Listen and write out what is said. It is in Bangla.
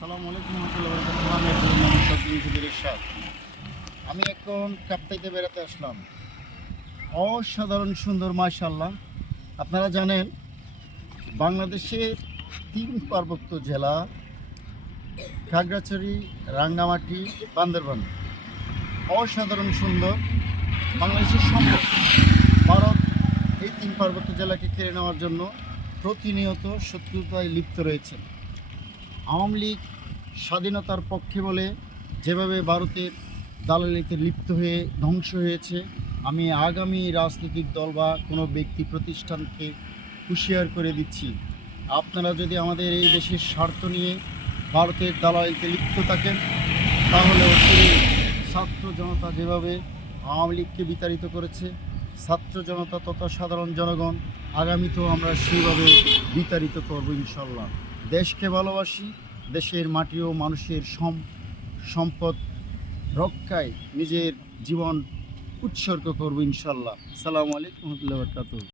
আসসালামু আলাইকুম রহমতুল্লাহ বারাকাতুহু। আমি একজন মোহাম্মদ শফিউল ইরশাদ। আমি এখন কাপ্তাইতে বেড়াতে আসলাম। অসাধারণ সুন্দর, মাশাআল্লাহ। আপনারা জানেন বাংলাদেশের 3 পার্বত্য জেলা খাগড়াছড়ি, রাঙ্গামাটি, বান্দরবান অসাধারণ সুন্দর বাংলাদেশের সম্পদ। ভারত এই 3 পার্বত্য জেলাকে কেড়ে নেওয়ার জন্য প্রতিনিয়ত শত্রুতায় লিপ্ত রয়েছে। আওয়ামী লীগ স্বাধীনতার পক্ষে বলে যেভাবে ভারতের দালালিতে লিপ্ত হয়ে ধ্বংস হয়েছে, আমি আগামী রাজনৈতিক দল বা কোনো ব্যক্তি প্রতিষ্ঠানকে হুঁশিয়ার করে দিচ্ছি, আপনারা যদি আমাদের এই দেশের স্বার্থ নিয়ে ভারতের দালালিতে লিপ্ত থাকেন তাহলে ছাত্র জনতা যেভাবে আওয়ামী লীগকে বিতাড়িত করেছে, ছাত্র জনতা তথা সাধারণ জনগণ আগামীতেও আমরা সেইভাবে বিতাড়িত করবো ইনশাল্লাহ। দেশকে ভালোবাসি, দেশের মাটি ও মানুষের সম্পদ রক্ষায় নিজের জীবন উৎসর্গ করবো ইনশাল্লাহ। আসসালামু আলাইকুম রহমতুল্লাহি ওয়া বারাকাতুহু।